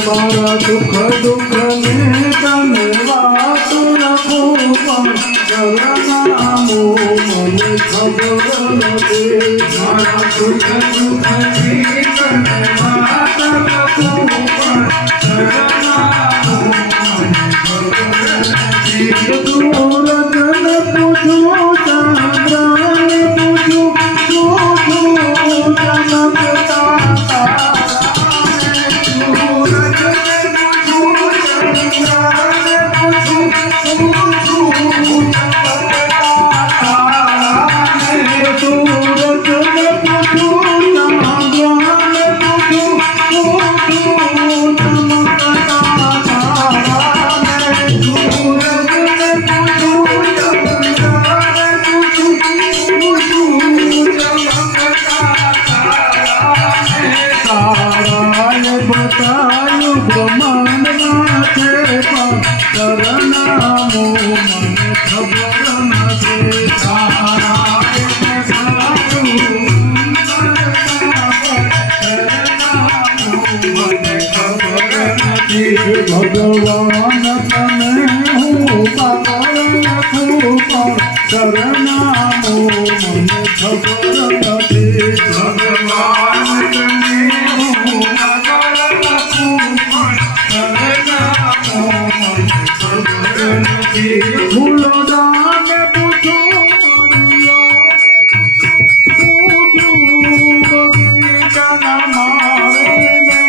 મારા દુઃખ દુઃખ ને તને વાત રાખું પણ શરણામો મને ખબર નથી. મારા દુઃખ દુઃખ ને તને વાત રાખું પણ શરણામો મને ખબર નથી. સૂરજને પૂછું ચંદ્રને પૂછું ચમકતા શરણામો મને ખબર નથી. ભગવાન તને હું પાગલ લખું પણ શરણામો મને ખબર નથી. ભગવાન તને હું પાગલ લખું પણ શરણામો મને ખબર નથી. ફૂલદાન પૂછું બગીચાના મારે ને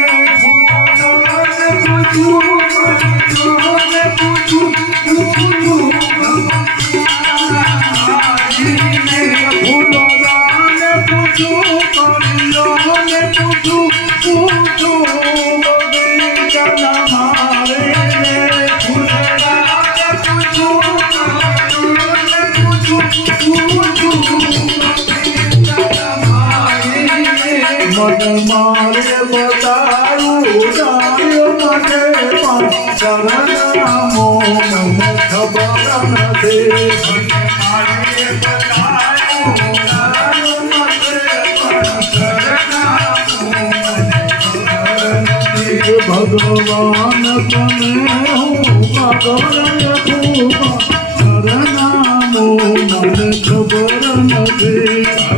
મન મારે બતાવું ડાળ્યો માટે પણ શરણામો મને ખબર નથી. મારે બતાવું ડાળ્યો માટે પણ શરણામો મને ખબર નથી. ભગવાન તને હું પાગલ લખું પણ શરણામો મને ખબર નથી.